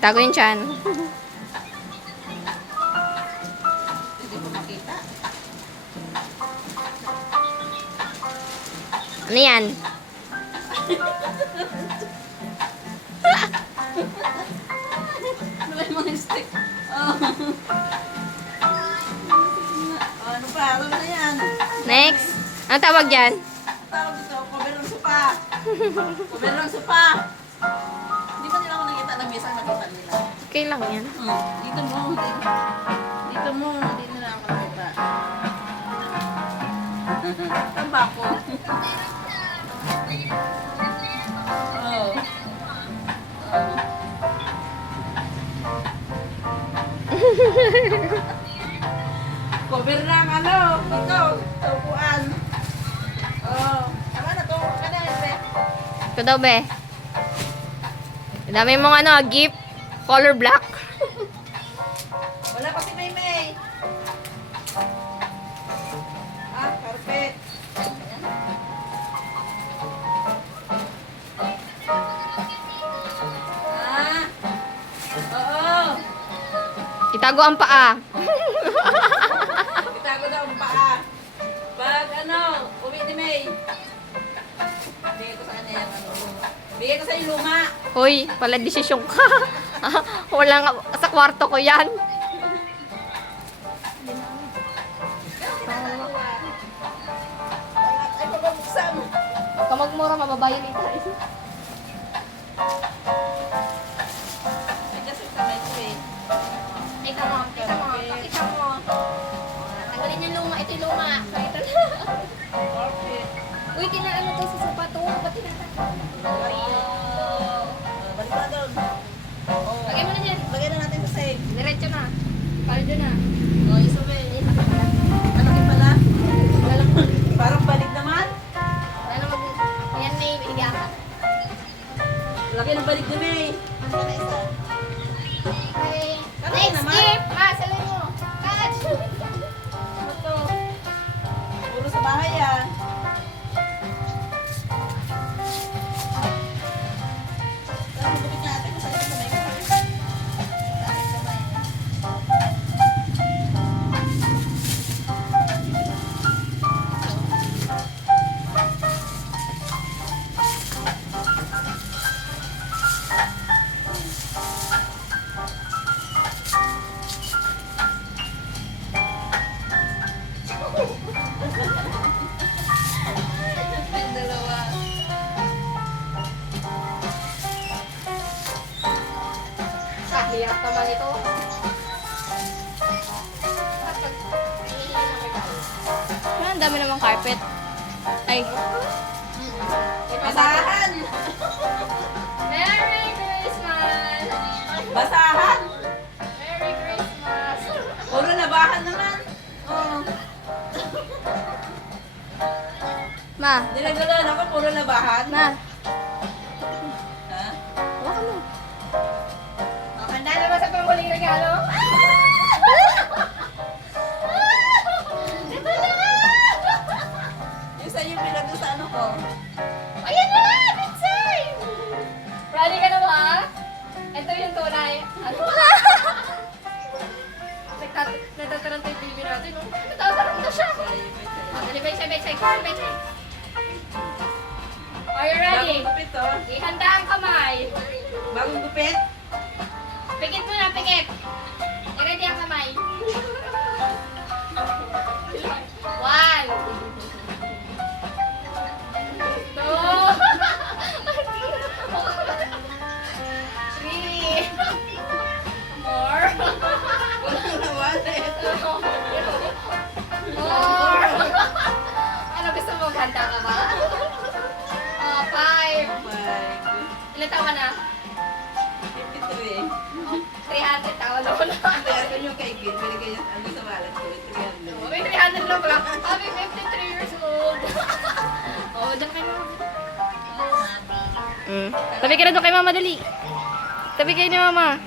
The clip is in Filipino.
Itago yung tiyan. Hindi ko makita. Ano yan? Ano ba yung mga stick? Oh. Ano pa? Ano na yan? Next. Ano tawag dyan? Tawag dito, cover ng sopa. Cover ng sopa. Hindi ba nila ako nakita ng mesa? Nakita nila. Okay lang yan. Dito mo. Dito mo. Hindi nila ako nakita. Tambako. Oh. Cover ng ano. Ito. Tupuan. Oh. Tama na to. Kada ito. Ito daw, be. Ang dami mong ano, gift. Color black. Wala pa si Maymay. Ah, carpet. Ayan. Ah. Oo. Itago ang paa. Itago daw ang paa. Pag ano, uwi ni May. Bigay ko sa kanya yung ano. Bigay ko sa yung luma. Hoy, pala desisyon ka. Wala nga, sa kwarto ko yan. Ay, pababuksan. Huwag ka magmura, mababayan tayo. Ay, kasi kamay ko eh. Ikaw mo, ikaw mo, ikaw mo. Tanggalin yung luma, ito yung luma. Ito na. Carpet. Uy, kinaano tayo sa sapato. Ba't tinatanggal? Balik na doon. Oh. Lagay mo na dyan. Lagay na natin sa safe. Diretso na. Paldo na. Oh, isabay. Malaki pala. Parang balik naman. Wala mag... Yan, may binigyan ka. Laki ng balik ni May. Ano na isa? Okay. Ano Next naman? gift! Ma, salay mo. Catch! Ano to? Puro sa bahay ah. Saan mo gupit natin? Saan yung kamay ko? Saan yung kamay? Yung dalawa. Kahirap naman ito. Ang dami namang carpet. Ay. Basahan! Merry Christmas! Basahan! Merry Christmas! Puro labahan naman. Oh. Ma, Dinagalan ako, puro labahan. ma, Ha? hawakan mo. Oh, handa na ba sa panghuling regalo? Ito na! Yung sa'yo pinag sa ano ko. Ayan na! Bitsay! Ready ka na ba? Ito yung tunay. Ano? Nagtataranta yung baby natin, no? Nagtataranta siya. Oh, dali, Bitsay, Bitsay. Bitsay. Are you ready? Bagong gupit oh. Ihanda ang kamay. Bagong gupit. Pikit muna, pikit. I-ready ang kamay. 1 2 3 More. Walang nawalit. More. Ano gusto mo? Handa ka ba? 5. Ilan taon ka na? 53. 300 taon na wala. Pero yung kay Gil, binigay niya ano sa wallet ko, 300. May 300 lang pala. Sabi, 53 years old. Oh, dyan kayo. Tabi ka na doon kay mama, dali. Tabi kayo ni mama.